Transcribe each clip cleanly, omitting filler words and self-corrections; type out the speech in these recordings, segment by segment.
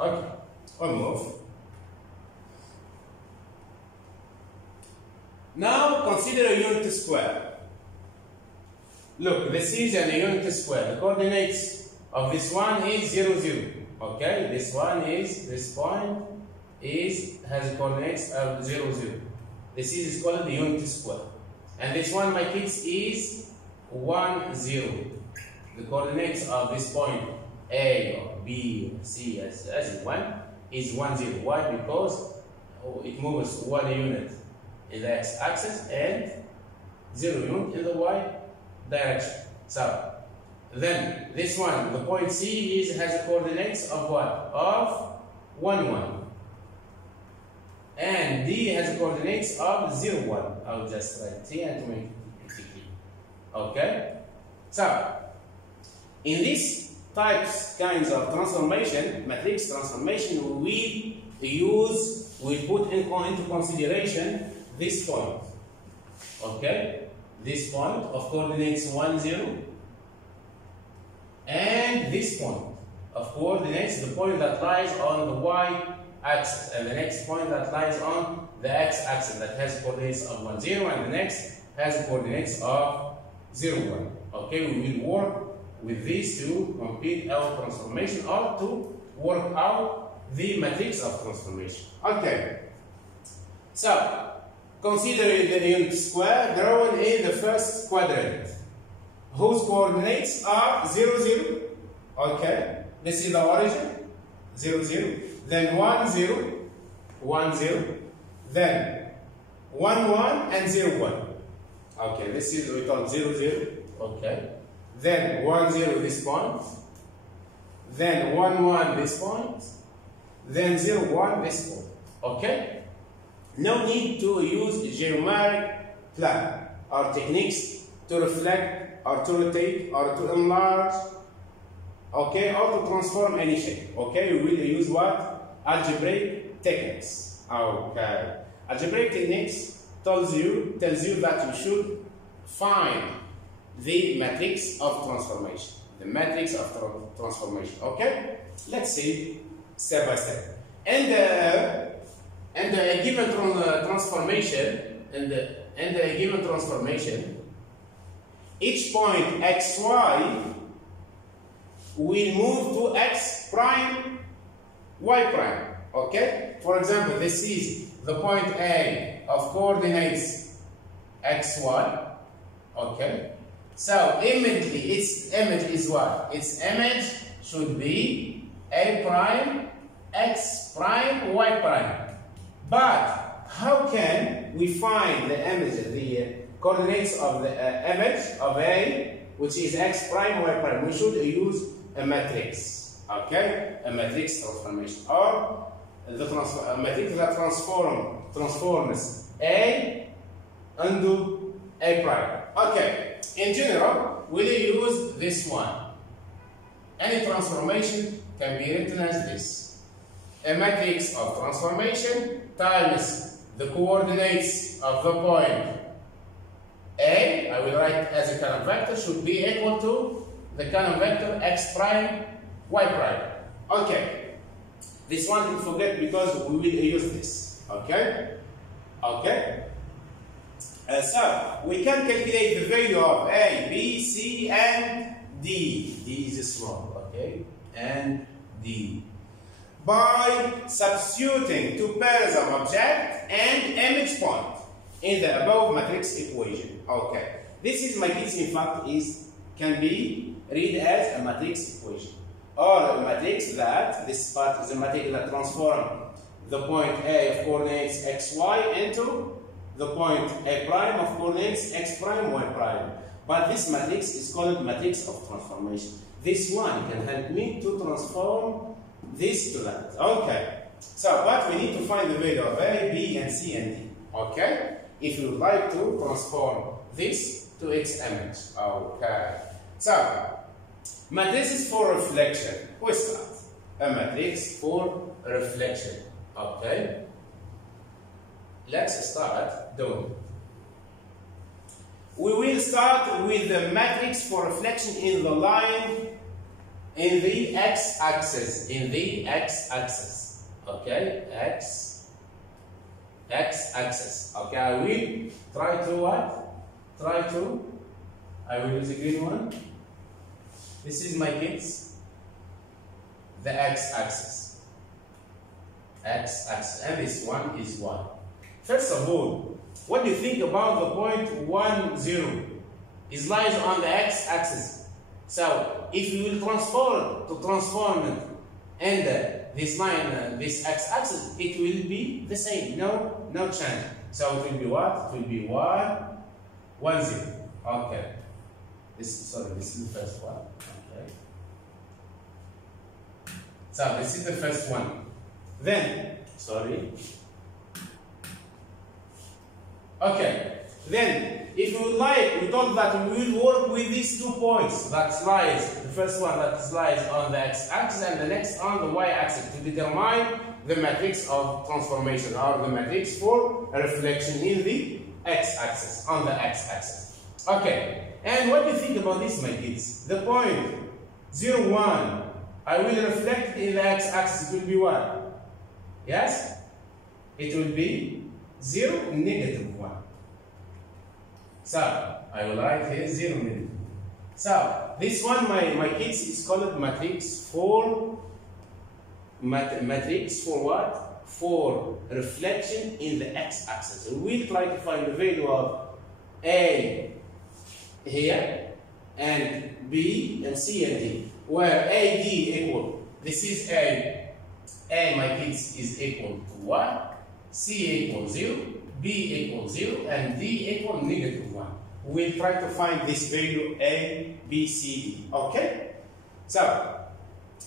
Okay, we'll move. Now consider a unit square. Look, this is an unit square. The coordinates of this one is 0, 0. Okay, this point has coordinates of 0, 0. This is called the unit square. And this one, my kids, is 1, 0. The coordinates of this point A or B or C as in 1 is 1, 0. Why? Because it moves 1 unit in the x-axis and 0 unit in the y direction. So then this one, the point C has coordinates of what? Of 1, 1. And D has coordinates of 0, 1. I'll just write T and make it clear. Okay? So in these kinds of transformation, matrix transformation, we put into consideration this point. Okay? This point of coordinates 1, 0. And this point of coordinates the point that lies on the y-axis, and the next point that lies on the x-axis that has coordinates of 1, 0, and the next has coordinates of 0, 1. Okay, we will work with these to complete our transformation or to work out the matrix of transformation. Okay, so consider the unit square drawn in the first quadrant, whose coordinates are 0, 0. Okay, this is the origin, 0, 0. Then 1, 0, 1, 0. Then 1, 1 and 0, 1. Okay, this is we call 0, 0. Okay. Then 1, 0 this point. Then 1, 1 this point. Then 0, 1 this point. Okay? No need to use geometric plan or techniques to reflect or to rotate or to enlarge, okay, or to transform any shape. Okay, we will use what? Algebraic techniques. Okay. Algebraic techniques tells you that you should find the matrix of transformation. The matrix of transformation. Okay? Let's see step by step. And a given transformation, each point xy will move to x prime, y prime. Okay? For example, this is the point A of coordinates xy. Okay? So immediately its image is what? Its image should be A prime, x prime, y prime. But how can we find the image, the coordinates of the image of A, which is x prime, y prime? We should use a matrix. Okay? A matrix transformation, or a matrix that transforms A into A prime. Okay. In general, we'll use this one. Any transformation can be written as this: a matrix of transformation times the coordinates of the point A, I will write as a column vector, should be equal to the column vector x prime, y prime. Okay. This one don't forget because we will use this. Okay? Okay? So, we can calculate the value of A, B, C, and D. D is small, okay? And D. By substituting two pairs of object and image point in the above matrix equation. Okay. This is, my kids, in fact, can be read as a matrix equation. Or a matrix that, this part is a matrix that transforms the point A of coordinates xy into the point A prime of coordinates x prime, y prime. But this matrix is called matrix of transformation. This one can help me to transform this to that. Okay. So, but we need to find the value of A, B, and C, and D. Okay? If you would like to transform this to its image. Okay. So, matrices for reflection. We start. A matrix for reflection. Okay? Let's start doing it. We will start with the matrix for reflection in the line in the x-axis, okay, x-axis, okay. I will try to what? I will use a green one. This is my kids, the x-axis, and this one is 1. First of all, what do you think about the point 1, 0? It lies on the x-axis. So if you will transform it and this line, this x-axis, it will be the same. No change. So it will be what? It will be 1, 1, 0. Okay. This is the first one. Okay. So this is the first one. Then, okay. Then, if you would like, we thought that we will work with these 2 points that lies, the first one that lies on the x-axis and the next on the y-axis to determine the matrix of transformation or the matrix for a reflection in the x-axis, on the x-axis. Okay, and what do you think about this, my kids? The point 0, 1, I will reflect in the x-axis, it will be what? Yes? It will be 0, negative 1. So, I will write here 0, negative. So, this one, my kids, is called matrix for what? For reflection in the x-axis. We will try to find the value of A here, and B, and C, and D, where A, D equal, this is A, my kids, is equal to 1, C equals 0, B equals 0, and D equal negative 1. We'll try to find this value A, B, C, D. Okay? So,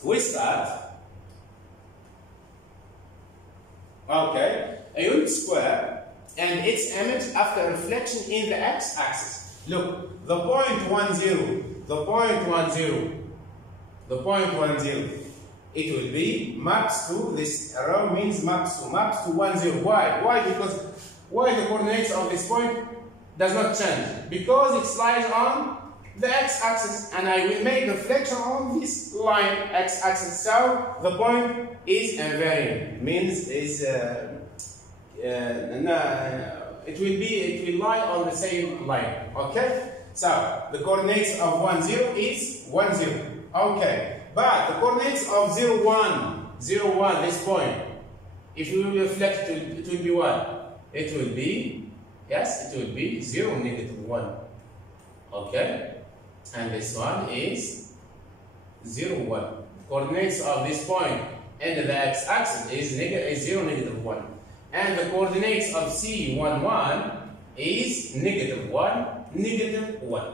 we start. Okay, a unit square and its image after reflection in the x-axis. Look, the point 1, 0, it will be maps to, this arrow means maps to 1, 0. Why? Why the coordinates of this point does not change? Because it lies on the x-axis, and I will make reflection on this line x-axis. So the point is invariant, means it will lie on the same line. Okay, so the coordinates of 1, 0 is 1, 0. Okay, but the coordinates of 0, 1, this point, if we will reflect, it will be what? It will be, yes, it will be 0, negative 1. Okay, and this one is 0, 1. Coordinates of this point and the x-axis is 0, negative 1. And the coordinates of C, 1, 1 is negative 1, negative 1.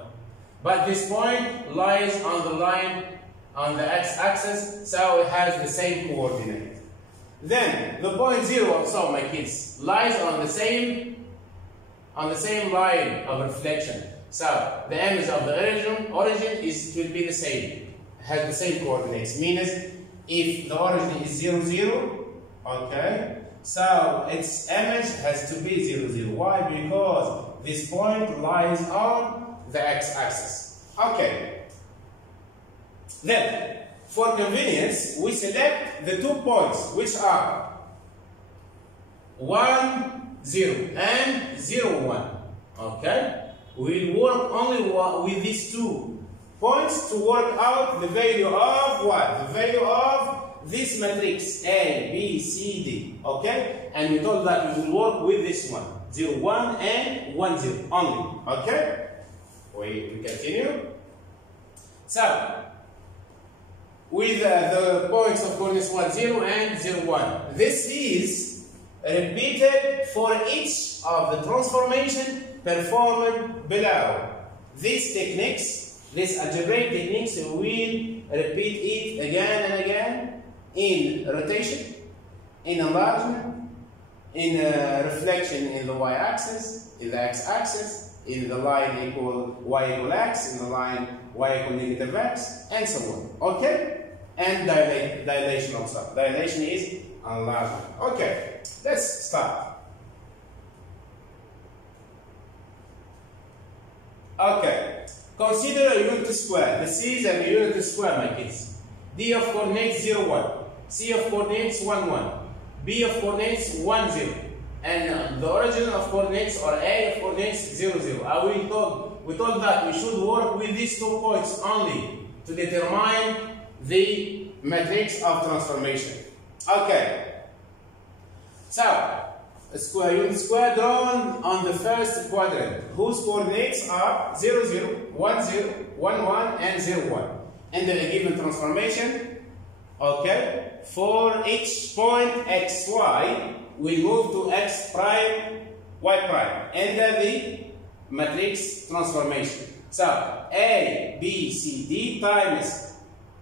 But this point lies on the line on the x-axis, so it has the same coordinate. Then the point 0 also, my kids, lies on the same line of reflection. So the image of the origin will be the same, has the same coordinates. Means if the origin is 0, 0, okay, so its image has to be 0, 0. Why? Because this point lies on the x-axis. Okay. Then, for convenience, we select the 2 points, which are 1, 0 and 0, 1. Okay? We will work only with these 2 points to work out the value of what? The value of this matrix A, B, C, D. Okay? And we told that we will work with this one. 0, 1 and 1, 0 only. Okay? We continue. So, with the points of coordinates 1, 0 and 0, 1. This is repeated for each of the transformation performed below. These techniques, these algebraic techniques, we will repeat it again and again in rotation, in enlargement, in reflection in the y-axis, in the x-axis, in the line equal y equal x, in the line y equal negative x, and so on. Okay? And dilation also. Dilation is enlargement. Okay, let's start. Okay, consider a unit square. This is a unit square, my kids. D of coordinates 0, 1. C of coordinates 1, 1. B of coordinates 1, 0. And the origin of coordinates or A of coordinates 0, 0. We told that we should work with these 2 points only to determine the matrix of transformation. Okay. So, unit square drawn on the first quadrant, whose coordinates are 0, 0, 1, 0, 1, 1, and 0, 1. And then a given transformation, okay, for each point xy, we move to x prime, y prime, and then the matrix transformation. So, A, B, C, D times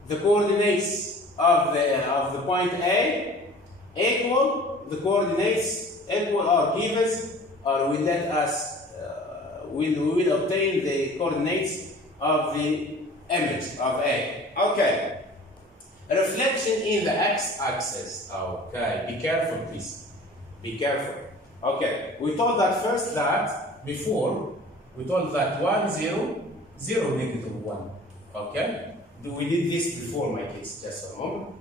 the coordinates of the point A equal the coordinates equal or give us or will let us we will obtain the coordinates of the image of A. Okay. Reflection in the x-axis. Okay. Be careful, please. Be careful. Okay. We told that first that before we told that 1, 0, 0, negative 1. Okay. We did this before, my kids. Just a moment.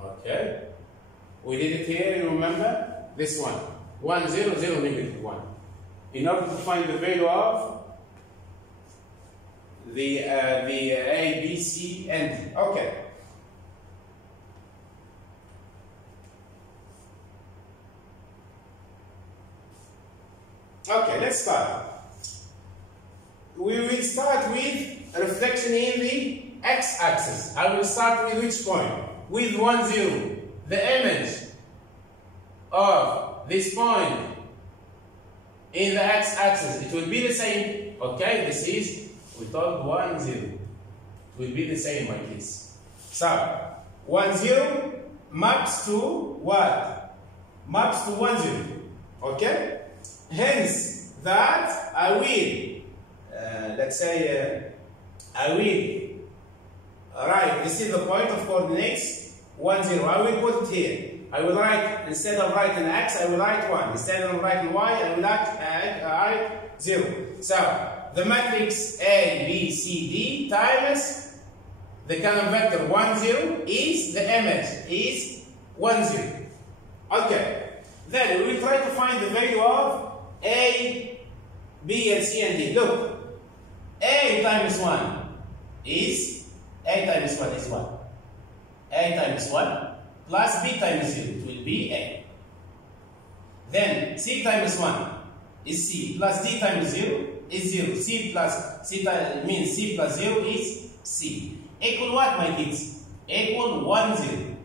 Okay. We did it here, you remember? This one. 1, 0, 0, negative 1. In order to find the value of the A, B, C, and D. Okay. Okay, let's start. We will start with reflection in the x-axis. I will start with which point? With 1, 0. The image of this point in the x-axis, it will be the same. Okay, this is, we told 1, 0. It will be the same like this. So, 1, 0 maps to what? Maps to 1, 0. Okay? Hence, that I will, let's say, I will write, this is the point of coordinates 1, 0. I will put it here. I will write, instead of writing x, I will write 1. Instead of writing y, I will write 0. So, the matrix A, B, C, D times the column vector 1, 0 is the image, is 1, 0. Okay. Then we will try to find the value of A, B, and C, and D. Look, A times 1 is, A times 1 is 1. A times 1 plus B times 0, it will be A. Then C times 1 is C plus D times 0 is 0. C plus C means C plus 0 is C. Equal what, my kids? Equal 1, 0.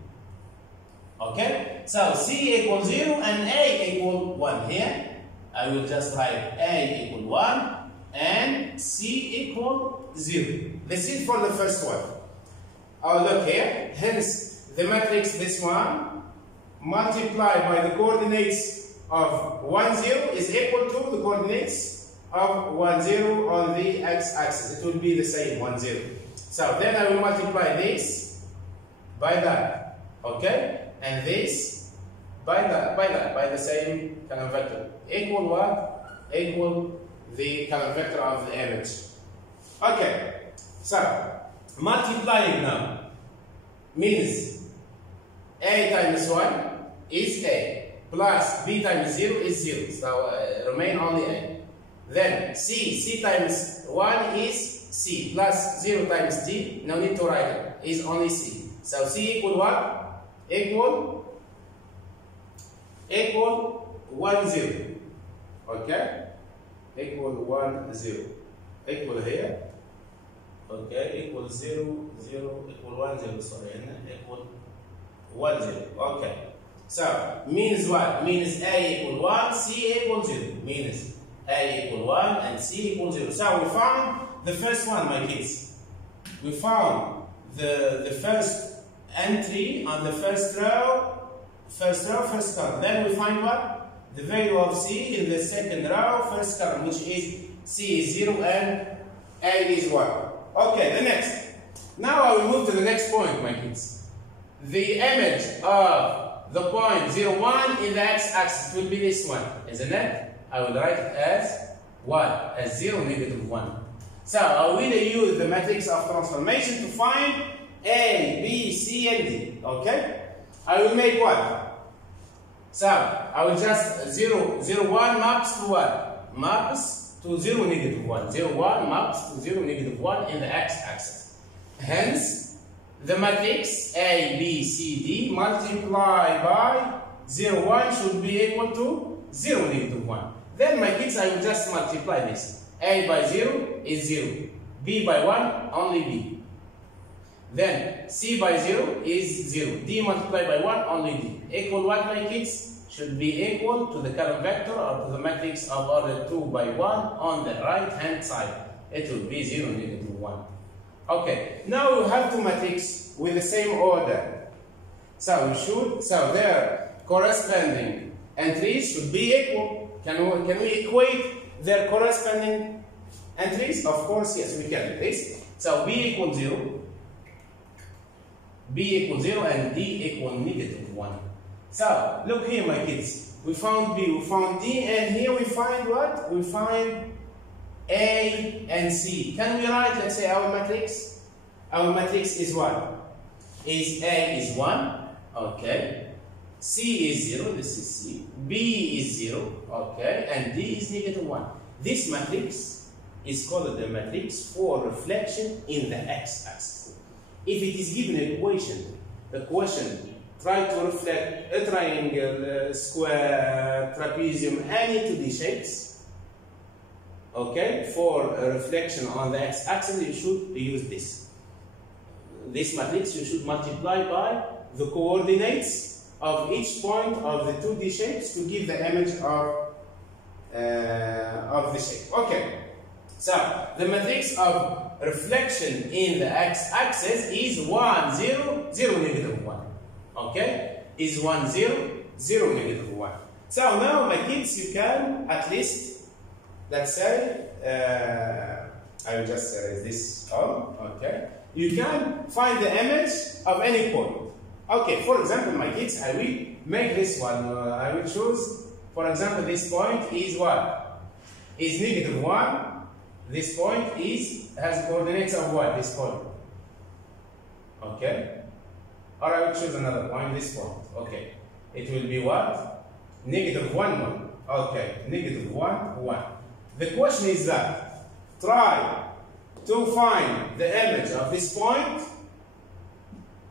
Okay? So C equals 0 and A equal 1. Here, I will just write A equal 1 and C equal 0. This is for the first one. Oh, look here. Hence, the matrix, this one, multiplied by the coordinates of 1, 0 is equal to the coordinates of 1, 0 on the x-axis. It will be the same, 1, 0. So then I will multiply this by that. Okay? And this by the same column vector. Equal what? Equal the column vector of the image. Okay. So, multiplying now means A times 1 is A, plus B times 0 is 0. So, remain only A. Then C times 1 is C, plus 0 times D, no need to write it, is only C. So, C equal what? Equal 1, 0. Okay? Equal 1, 0. Equal here. Okay, equal 0, 0, equal 1, 0, sorry, equal 1, 0. Okay. So, means what? Means A equal 1, C equal 0. Means A equal 1 and C equal 0. So, we found the first one, my kids. We found the first entry on the first row, first column. Then we find what? The value of C in the second row, first column, which is C is 0 and A is 1. Okay, the next. Now I will move to the next point, my kids. The image of the point 0, 1 in the x-axis will be this one, isn't it? I will write it as what? As 0, negative 1. So I will use the matrix of transformation to find A, B, C, and D. Okay? I will make what? So I will just 0, 0, 1 maps to what? Maps to 0, negative 1. 0, 1 maps to 0, negative 1 in the x-axis. Hence, the matrix A, B, C, D multiplied by 0, 1 should be equal to 0, negative 1. Then my kids, I will just multiply this. A by 0 is 0. B by 1, only B. Then C by 0 is 0. D multiplied by 1, only D. Equal what, my kids? Should be equal to the column vector or to the matrix of order 2 by 1 on the right hand side. It will be 0, negative 1. Okay, now we have two matrices with the same order. So their corresponding entries should be equal. Can we equate their corresponding entries? Of course, yes, we can. This. So B equals 0, B equals 0, and D equals negative 1. So look here, my kids. We found B, we found D, and here we find what? We find A and C. Can we write, let's say, our matrix? Our matrix is what? Is A is 1, okay. C is 0, this is C. B is 0, okay. And D is negative 1. This matrix is called the matrix for reflection in the x-axis. If it is given an equation, the question try to reflect a triangle, a square, trapezium, any 2D shapes, okay, for a reflection on the x-axis, you should use this. This matrix you should multiply by the coordinates of each point of the 2D shapes to give the image of the shape. Okay, so the matrix of reflection in the x-axis is 1, 0, 0, negative 1. Okay, is 1, 0, 0, negative 1. So now, my kids, you can at least, let's say, I will just erase this on. Okay, you can find the image of any point. Okay, for example, my kids, I will make this one. I will choose, for example, this point is what? Is negative 1. This point has coordinates of what? This point. Okay. Or I will choose another point, this point. Okay. It will be what? Negative 1, 1. Okay. Negative 1, 1. The question is that try to find the image of this point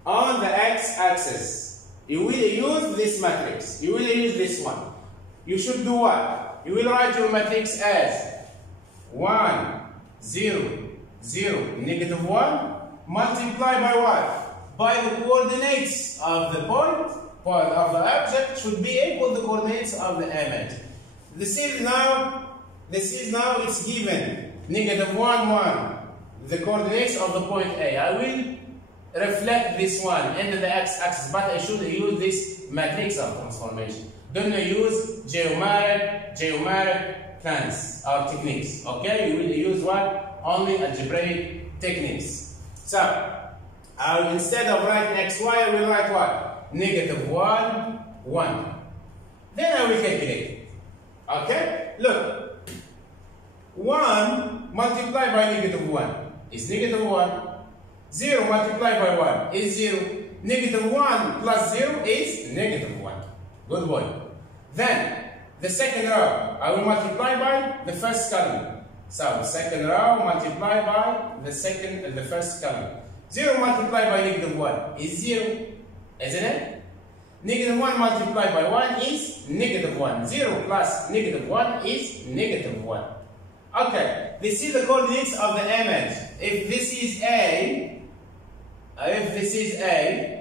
on the x-axis. You will use this matrix. You will use this one. You should do what? You will write your matrix as 1, 0, 0, negative 1, multiplied by what? By the coordinates of the point of the object should be equal to the coordinates of the image. This is now it's given negative 1, 1. The coordinates of the point A. I will reflect this one into the x-axis, but I should use this matrix of transformation. Don't use geometric plans or techniques. Okay, you will use what? Only algebraic techniques. So instead of writing xy, I will write what? Negative 1, 1. Then I will calculate it. Okay? Look. 1 multiplied by negative 1 is negative 1. 0 multiplied by 1 is 0. Negative 1 plus 0 is negative 1. Good boy. Then, the second row, I will multiply by the first column. So, the second row multiplied by the first column. 0 multiplied by negative 1 is 0, isn't it? Negative 1 multiplied by 1 is negative 1. 0 plus negative 1 is negative 1. Okay, this is the coordinates of the image. If this is A,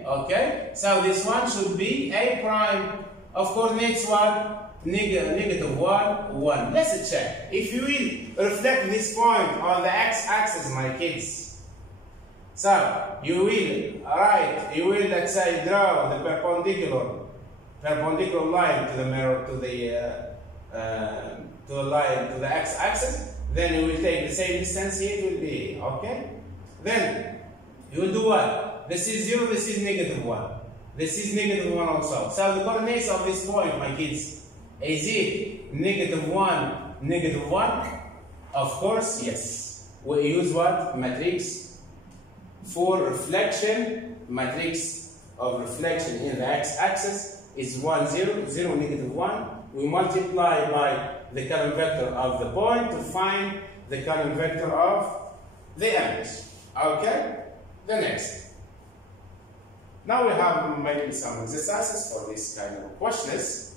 okay, so this one should be A prime of coordinates what? Negative 1, 1. Let's check. If you will reflect this point on the x-axis, my kids, so you will let's say draw the perpendicular line to the mirror to the x-axis. Then you will take the same distance here. It will be okay. Then you will do what? This is 0. This is negative 1. This is negative 1 also. So the coordinates of this point, my kids, is it negative 1, negative 1? Of course, yes. We use what? Matrix for reflection. Matrix of reflection in the x-axis is 1, 0, 0, negative 1. We multiply by the column vector of the point to find the column vector of the image. Okay? The next. Now we have maybe some exercises for this kind of questions.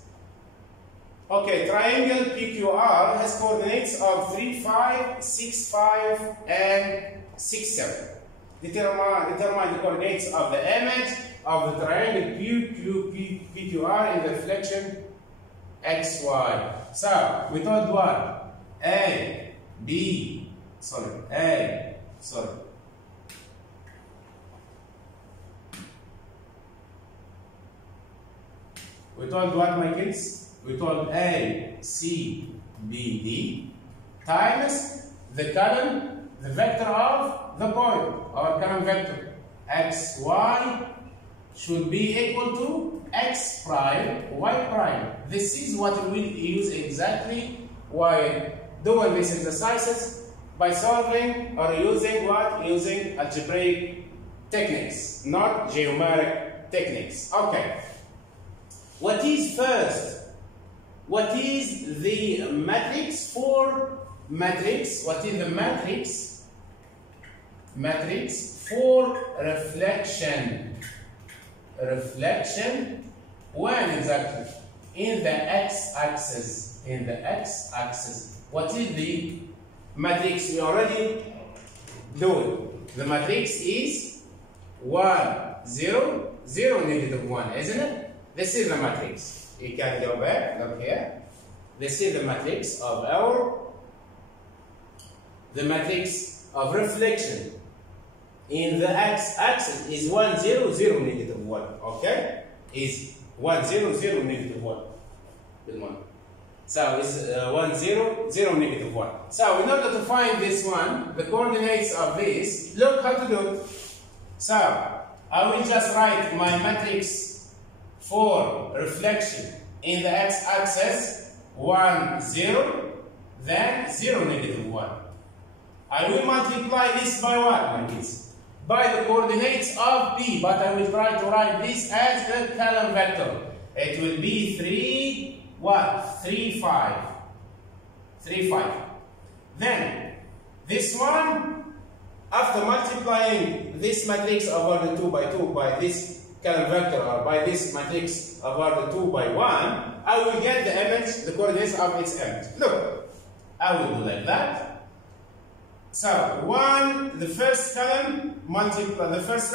Okay, triangle PQR has coordinates of 3, 5, 6, 5, and 6, 7. Determine the coordinates of the image of the triangle PQR in the reflection XY. So, we told what? A, we told what, my kids? We told A, C, B, D times the column, the vector of the point, our column vector. X, Y should be equal to X prime, Y prime. This is what we will use exactly while doing these exercises by solving or using what? Using algebraic techniques, not geometric techniques. Okay. What is first? What is the matrix for matrix? What is the matrix? Matrix for reflection. Reflection when exactly? In the x-axis. In the x-axis. What is the matrix? We already do it. The matrix is 1, 0, 0, negative 1, isn't it? This is the matrix. You can go back, look here. This is the matrix of the matrix of reflection in the x-axis is 1, 0, 0, negative 1. Okay? Is 1, 0, 0, negative 1. Good one. So it's 1, 0, 0, negative 1. So in order to find this one, the coordinates of this, look how to do it. So I will just write my matrix for reflection in the x-axis 1, 0, then 0, negative 1. I will multiply this by what, my kids? By the coordinates of P, but I will try to write this as the column vector. It will be 3, what? 3, 5. 3, 5. Then, this one, after multiplying this matrix over the 2 by 2 by this column vector or by this matrix over the 2 by 1, I will get the image, the coordinates of its image. Look, I will do like that. So 1, the first column multiplied by the first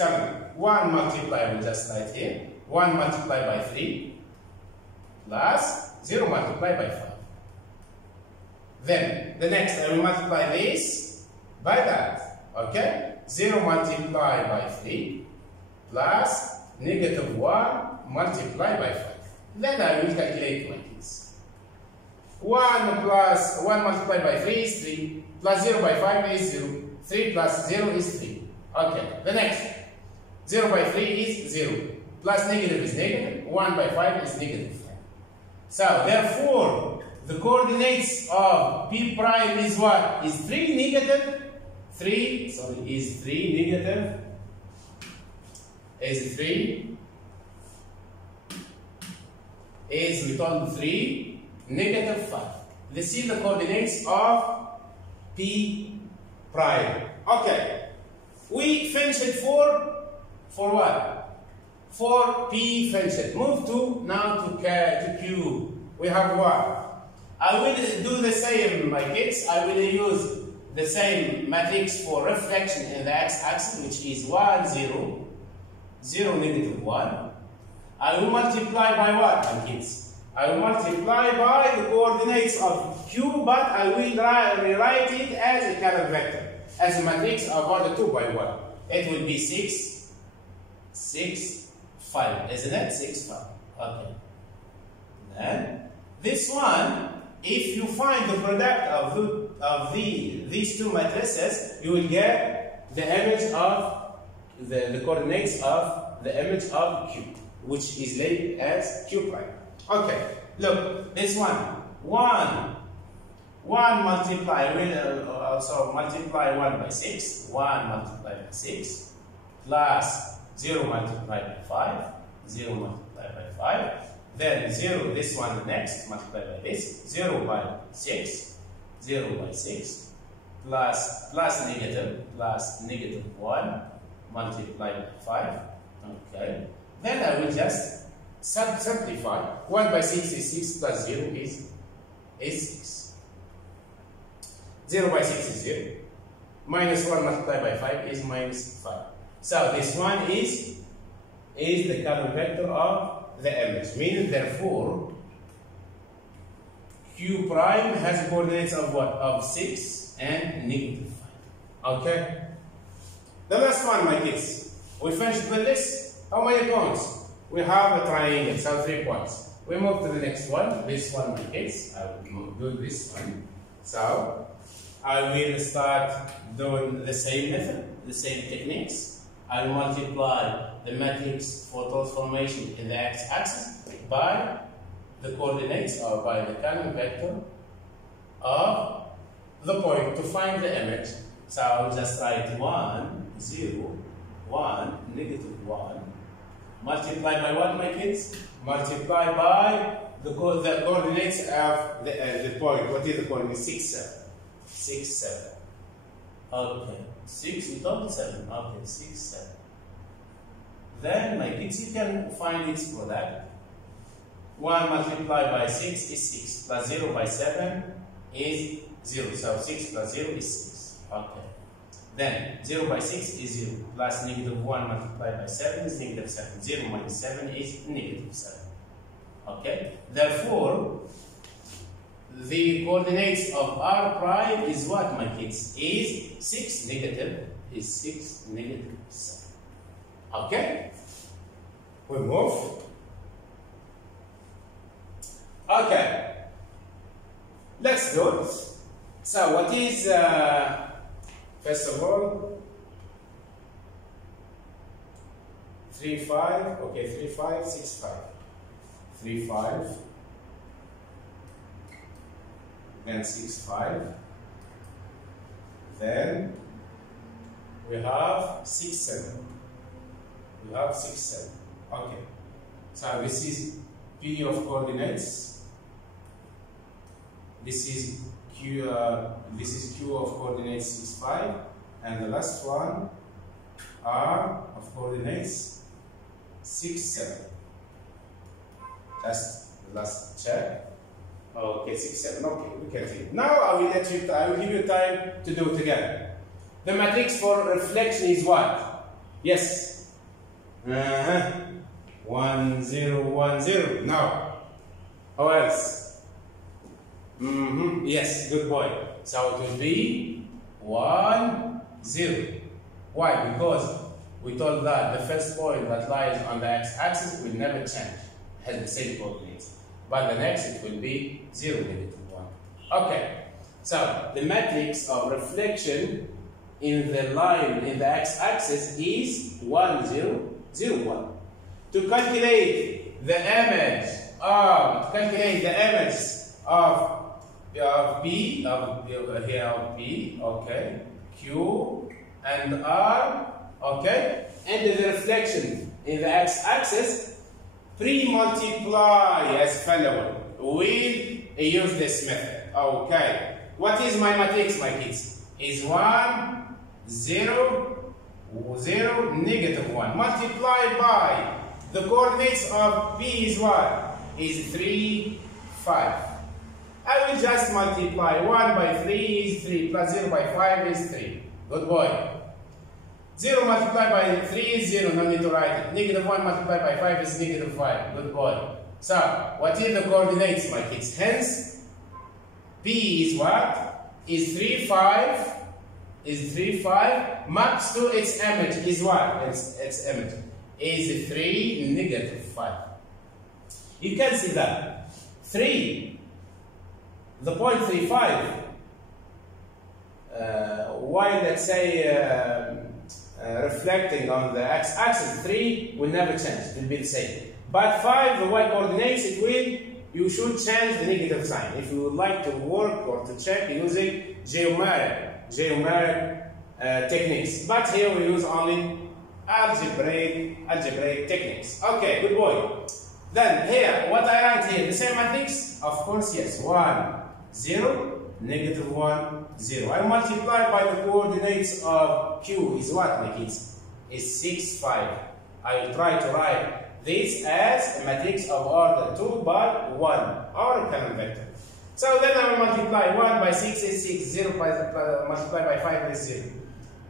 column. 1 multiplied, I will just write here. 1 multiplied by 3 plus 0 multiplied by 5. Then the next I will multiply this by that. Okay? 0 multiplied by 3 plus negative 1 multiplied by 5. Then I will calculate my kids. 1 multiplied by 3 is 3, plus 0 by 5 is 0, 3 plus 0 is 3. Okay, the next. 0 by 3 is 0, plus negative is negative, 1 by 5 is negative 5. So, therefore, the coordinates of P prime is what? Is 3 negative? 3, sorry, is 3 negative? Is 3? Is, we told 3, negative 5. This is the coordinates of P prime. Okay. We finished it for what? For P finished. Move to now to Q. We have what? I will do the same, my kids. I will use the same matrix for reflection in the x-axis, which is 1, 0, 0, negative 1. I will multiply by what, my kids? I will multiply by the coordinates of Q, but I will rewrite it as a column vector, as a matrix over the 2 by 1. It will be 6, 6, 5, isn't it? 6, 5. Okay. Then this one, if you find the product of these two matrices, you will get the image of the coordinates of the image of Q, which is labeled as Q prime. Okay, look, this one. 1 multiply, we'll also multiply 1 by 6, 1 multiplied by 6, plus 0 multiplied by 5, 0 multiplied by 5, then 0, this one next, multiplied by this, 0 by 6, 0 by 6, plus negative 1, multiplied by 5, okay. Then I will just simplify. 1 by 6 is 6 plus 0 is 6. 0 by 6 is 0. Minus 1 multiplied by 5 is minus 5. So this one is the column vector of the image. Meaning, therefore, Q prime has coordinates of what? Of 6 and negative 5. Okay? The last one, my kids. We finished with this. How many points? We have a triangle, so 3 points. We move to the next one. This one, my kids. I will do this one. So, I will start doing the same method, the same techniques. I will multiply the matrix for transformation in the x-axis by the coordinates or by the column vector of the point to find the image. So I will just write 1, 0, 1, negative 1. Multiply by what, my kids? Multiply by the coordinates of the point. What is the coordinate? 6, 7. 6, 7. Okay. 6, we thought 7. Okay, 6, 7. Then, my kids, you can find its product. 1 multiplied by 6 is 6. Plus 0 by 7 is 0. So 6 plus 0 is 6. Okay. Then 0 by 6 is 0. Plus negative 1 multiplied by 7 is negative 7. 0 minus 7 is negative 7. Okay. Therefore, the coordinates of R prime is what, my kids? Is 6 negative 7. Okay? We move. Okay. Let's do it. So, what is, first of all, 3, 5. Okay, 3, 5, 6, 5. 3, 5. Then 6, 5. Then we have 6, 7. We have 6, 7. Okay. So this is P of coordinates. This is Q. This is Q of coordinates 6, 5, and the last one R of coordinates 6, 7. Just the last check. Okay, 6, 7. Okay, we can see. Now I will give you time to do it again. The matrix for reflection is what? Yes. 1, 0, 1, 0. Now, how else? Yes, good boy. So it will be 1, 0. Why? Because we told that the first point that lies on the x-axis will never change. It has the same coordinates. But the next it will be 0, negative 1. Okay. So the matrix of reflection in the line in the x-axis is 1, 0, 0, 1. To calculate the image of P, of P, okay, Q and R, okay, and the reflection in the x-axis, pre-multiply as following. We'll use this method. Okay. What is my matrix, my kids? Is 1, 0, 0, negative 1. Multiply by the coordinates of P is what? Is 3, 5. I will just multiply. 1 by 3 is 3, plus 0 by 5 is 3. Good boy. 0 multiplied by 3 is 0, no need to write it. Negative 1 multiplied by 5 is negative 5. Good boy. So, what is the coordinates, my kids? Hence, P is what? Is 3, 5. Is 3, 5. Maps to its image is what? Its image is 3, negative 5. You can see that. 3, the point 3, 5. While, let's say, reflecting on the x-axis, 3 will never change. It will be the same. But 5, the y coordinates, it will you should change the negative sign if you would like to work or to check using geometric techniques. But here we use only algebraic techniques. Okay, good boy. Then here, what I write here, the same matrix? Of course, yes. 1, 0, negative 1, 0. I multiply by the coordinates of Q is what, my kids? Is 6, 5. I will try to write this as a matrix of order 2 by 1, or a common vector. So then I will multiply 1 by 6 is 6, 0 multiply by 5 is 0.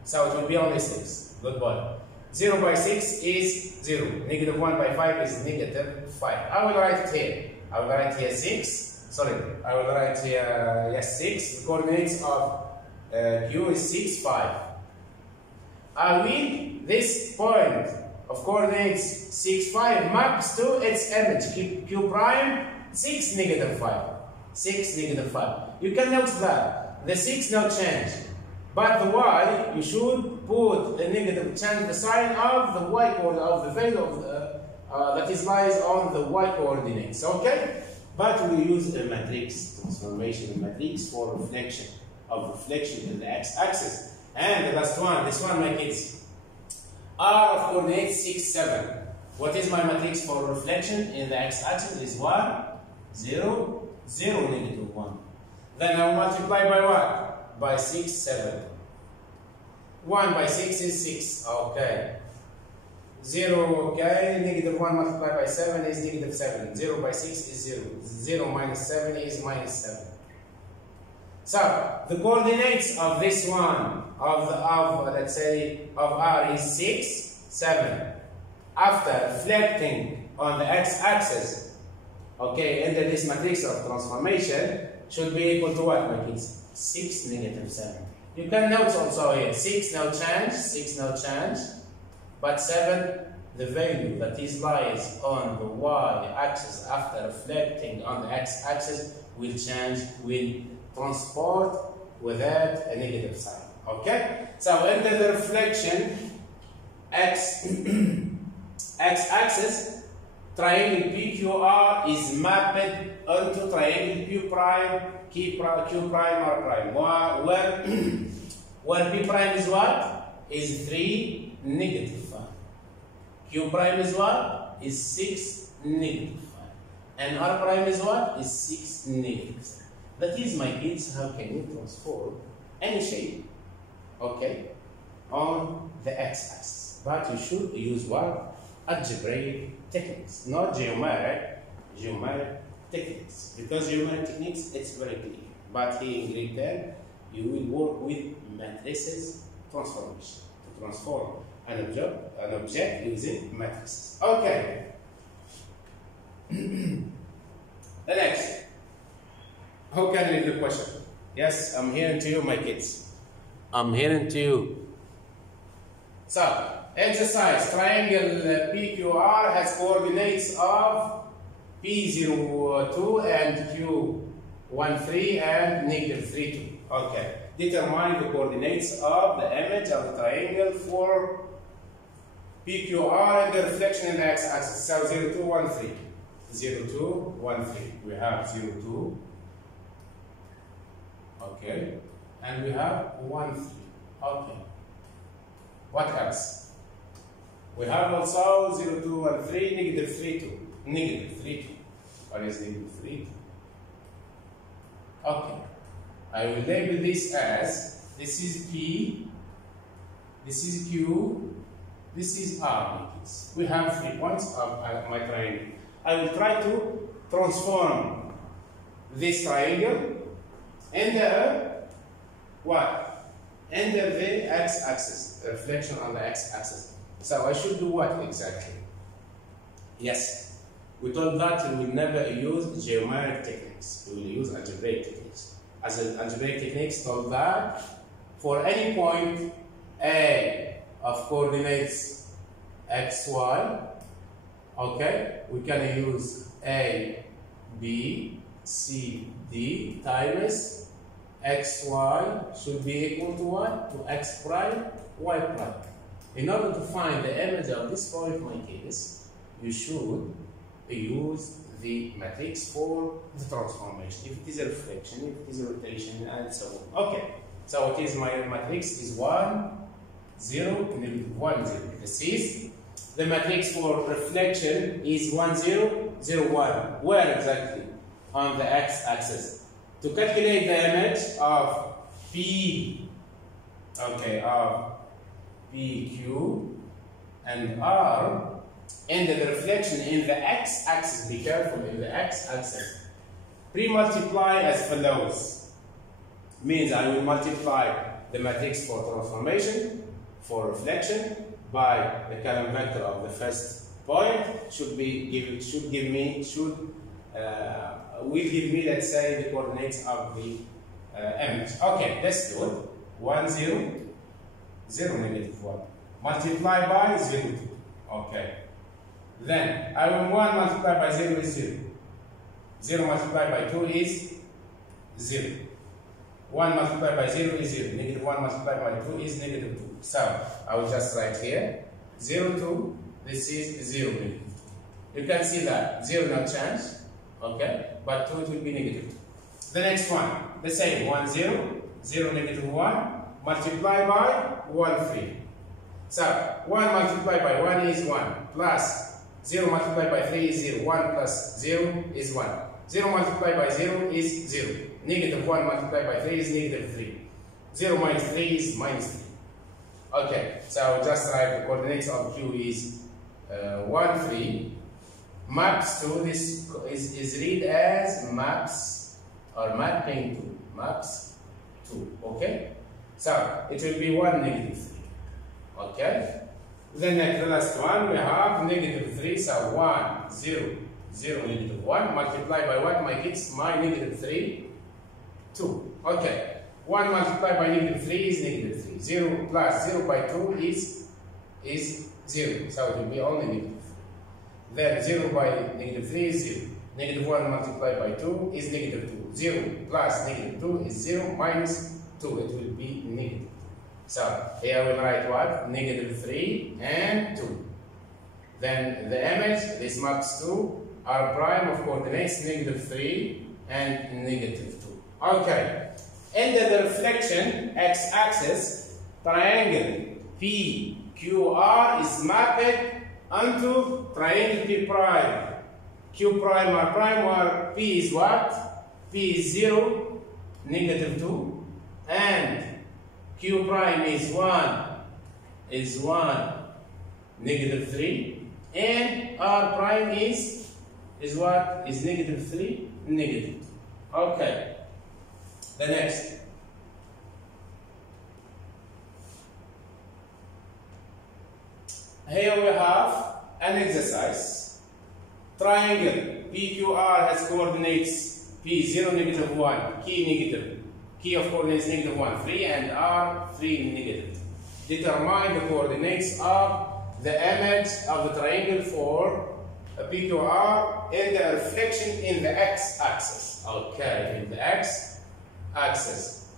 So it will be only 6. Good boy. 0 by 6 is 0. Negative 1 by 5 is negative 5. I will write it here. I will write here 6. Sorry, I will write here, yes, 6. The coordinates of Q is 6, 5. I will, this point of coordinates 6, 5 maps to its image, Q prime, 6, negative 5. 6, negative 5. You can note that the 6 no change. But the y, you should put the negative, change the sign of the y coordinate, of the value of the, that is lies on the y coordinates, okay? But we use a matrix transformation, a matrix for reflection, of reflection in the x-axis. And the last one, this one, my kids, r of coordinates 6, 7. What is my matrix for reflection in the x-axis? Is 1, 0, 0, negative 1. Then I will multiply by what? By 6, 7. 1 by 6 is 6, okay. 0, okay, negative 1 multiplied by 7 is negative 7. 0 by 6 is 0. 0 minus 7 is minus 7. So, the coordinates of this one, let's say, of R is 6, 7. After reflecting on the x-axis, okay, under this matrix of transformation, should be equal to what, my kids? 6, negative 7. You can note also here, 6 no change, 6 no change, but 7, the value that is lies on the y-axis after reflecting on the x-axis will change, will transport without a negative sign. Okay? So under the reflection x-axis, triangle PQR is mapped onto triangle Q prime, Q prime, R prime. Where P prime is what? Is 3, negative 5. Q prime is what? Is 6, negative 5. And R prime is what? Is 6, negative 7. That is, my kids, how can you transform any shape, okay, on the x-axis. But you should use what? Algebraic techniques, not geometric techniques. Because geometric techniques, it's very clear. But here in grade 10, you will work with matrices transformation to transform an object using matrices. Okay. The next. How can I read the question? Yes, I'm hearing to you, my kids. I'm hearing to you. So, exercise, triangle PQR has coordinates of P02 and Q13 and negative 3, 2. Okay. Determine the coordinates of the image of the triangle for PQR and the reflection in the x-axis. So 0, 2, 1, 3. 0, 2, 1, 3. We have 0, 2. Okay. And we have 1, 3. Okay. What else? We have also 0, 2, 1, 3, negative 3, 2. Negative 3, 2. What is negative 3, 2? Okay. I will label this as, this is P, this is Q, this is R. We have 3 points of my triangle. I will try to transform this triangle in the what? In the x-axis, reflection on the x-axis. So I should do what exactly? Yes, we told that we will never use geometric techniques. We will use algebraic techniques. As algebraic techniques told that for any point A of coordinates x, y, okay, we can use A, B, C, D times x, y should be equal to what? To x prime, y prime. In order to find the image of this point, my case, you should use the matrix for the transformation. If it is a reflection, if it is a rotation, and so on. Okay, so what is my matrix? Is 1, 0, negative 1, 0. This is the matrix for reflection is 1, 0, 0, 1. Where exactly? On the x-axis. To calculate the image of P, okay, of PQ and R, and the reflection in the x-axis, be careful, in the x-axis, pre-multiply as follows. Means I will multiply the matrix for transformation, for reflection, by the column vector of the first point, will give me, let's say, the coordinates of the image. Okay, let's do it. 1, 0, 0, negative 1. Multiply by 0, 2. Okay. Then, I will 1 multiplied by 0 is 0. 0 multiplied by 2 is 0. 1 multiplied by 0 is 0. Negative 1 multiplied by 2 is negative 2. So, I will just write here 0, 2. This is 0, negative 2. You can see that 0 not change. Okay. But 2 it will be negative 2. The next one, the same 1, 0, 0, negative 1. Multiply by 1, 3. So, 1 multiplied by 1 is 1. Plus 0 multiplied by 3 is 0. 1 plus 0 is 1. 0 multiplied by 0 is 0. Negative 1 multiplied by 3 is negative 3. 0 minus 3 is minus 3. Okay, so I'll just write the coordinates of Q is 1, 3. Maps to this is read as maps or mapping to. Maps to. Okay? So it will be 1, negative 3. Okay? Then the last one we have negative 3. So 1, 0, 0, negative 1. Multiplied by what? My kids, my negative 3, 2. Okay. 1 multiplied by negative 3 is negative 3. 0 plus 0 by 2 is 0. So it will be only negative 3. Then 0 by negative 3 is 0. Negative 1 multiplied by 2 is negative 2. 0 plus negative 2 is 0 minus 2. It will be negative 2. So here I will write what? Negative 3 and 2. Then the image, this maps to R prime of coordinates negative 3 and negative 2. Okay. And the reflection x-axis triangle PQR is mapped onto triangle P prime. Q prime R prime, where P is what? P is 0, negative 2, and Q prime is 1, negative 3, and R prime is what? Is negative 3, negative 2. Okay. The next. Here we have an exercise. Triangle PQR has coordinates P0, negative 1, key of coordinates negative 1, 3, and R, 3, negative 2. Determine the coordinates of the image of the triangle for PQR and the reflection in the x-axis. Okay, in the x-axis.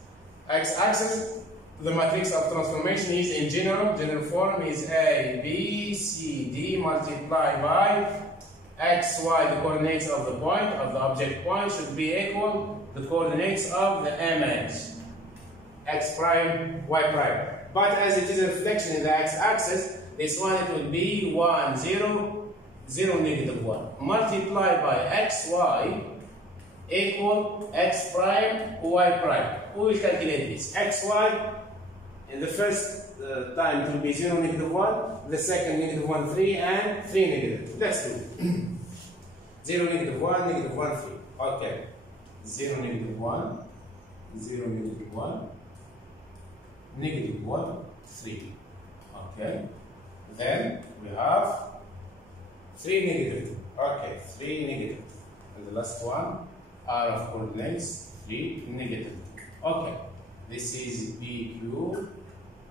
X-axis, the matrix of transformation is in general form is A, B, C, D multiplied by X, Y. The coordinates of the point, of the object point should be equal the coordinates of the image. X prime, Y prime. But as it is a reflection in the x-axis, this one it will be 1, 0, 0, negative 1. Multiplied by X, Y equal X prime, Y prime. We will calculate this. X, Y, in the first time it will be 0, negative 1, the second negative 1, 3, and 3, negative 2. Let's do it. 0, negative 1, negative 1, 3. Okay. 0, negative 1, 0, negative 1, negative 1, 3. Okay. Then we have 3, negative 2. Okay, 3, negative 2. And the last one are of coordinates 3, negative 2. Okay. This is PQ.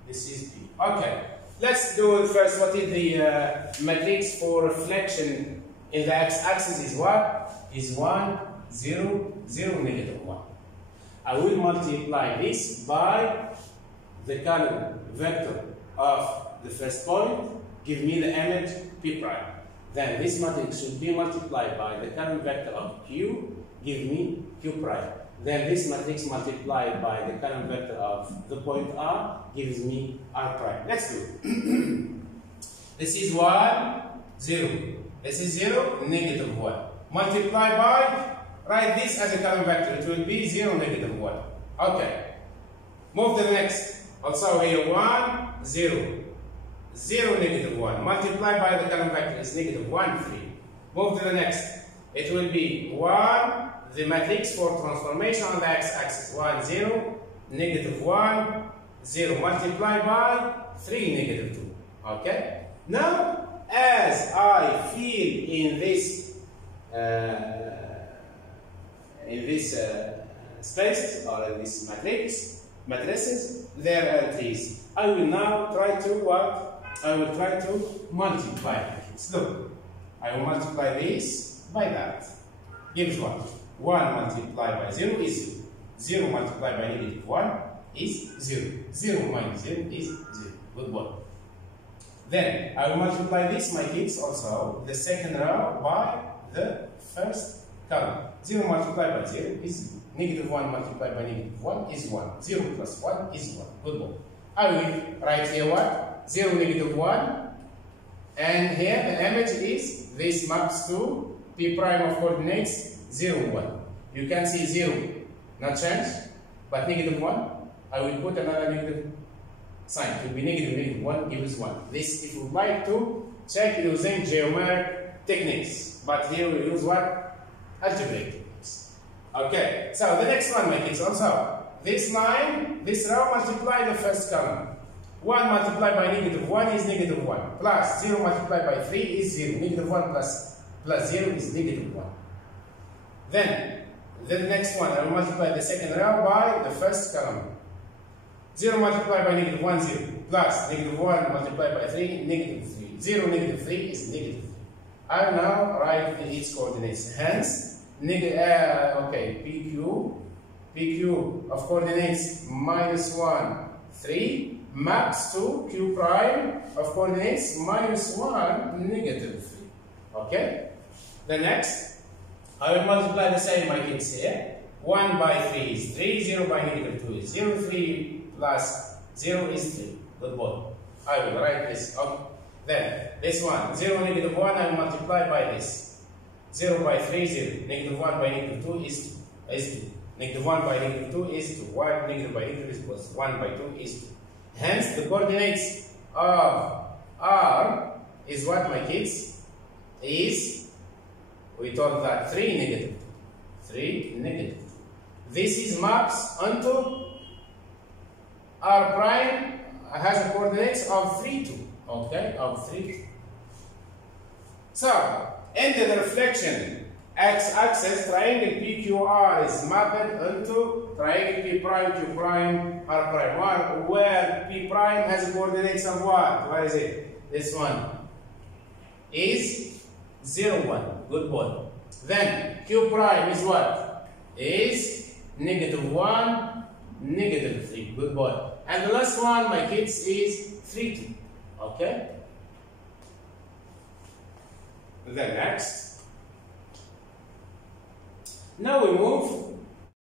This is P. Okay. Let's do it first. What is the matrix for reflection in the x-axis is what? Is 1, 0, 0, negative 1. I will multiply this by the column vector of the first point. Give me the image P prime. then this matrix should be multiplied by the current vector of Q, give me Q prime. Then this matrix multiplied by the current vector of the point R gives me R prime. Let's do it. This is 1, 0. This is 0, negative 1. Multiply by, write this as a current vector. It will be 0, negative 1. Okay. Move to the next. Also here 1, 0. 0, negative 1. Multiply by the current vector is negative 1, 3. Move to the next. It will be 1, the matrix for transformation on the x-axis. 1, 0, negative 1, 0. Multiply by 3, negative 2. Okay? Now, as I feel in this space or in this matrices, there are trees. I will now try to what? I will try to multiply it. Look, I will multiply this by that. Gives what? 1 multiplied by 0 is 0. 0 multiplied by negative 1 is 0. 0 minus 0 is 0. Good boy. Then I will multiply this, my kids, also the second row by the first column. 0 multiplied by 0 is 0. Negative 1 multiplied by negative 1 is 1. 0 plus 1 is 1. Good boy. I will write here what? 0, negative 1. And here the image is this maps to P prime of coordinates 0, 1. You can see 0, not change, but negative 1. I will put another negative sign. It will be negative, negative 1 gives 1. This if you would like to check using geometric techniques. But here we use what? Algebraic techniques. Okay, so the next one, my kids, also. This line, this row multiply the first column. 1 multiplied by negative 1 is negative 1. Plus 0 multiplied by 3 is 0. Negative 1 plus 0 is negative 1. Then, the next one, I will multiply the second row by the first column. 0 multiplied by negative 1, 0. Plus negative 1 multiplied by 3, negative 3. 0, negative 3 is negative 3. I will now write its coordinates. Hence, PQ of coordinates minus 1, 3 maps to Q prime of coordinates minus 1, negative 3. Okay? The next, I will multiply the same, my kids, here. 1 by 3 is 3, 0 by negative 2 is 0, 3 plus 0 is 3. Good boy. I will write this up. Then, this one, 0, negative 1, I will multiply by this. 0 by 3, 0. Negative 1 by negative 2 is 2. Negative 1 by negative 2 is 2. 1 negative by negative is plus 1 by 2 is 2. Hence, the coordinates of R is what, my kids? Is, we told that 3, negative 2. 3, negative 2. This is maps onto R prime has a coordinates of 3, 2. Okay, of 3, 2. So, in the reflection x-axis, triangle PQR is mapped onto triangle P prime, Q prime, R prime, where P prime has coordinates of what? What is it? This one is 0, 1. Good boy. Then Q prime is what? Is negative 1, negative 3. Good boy. And the last one, my kids, is 3, 2. Okay? Then next. Now we move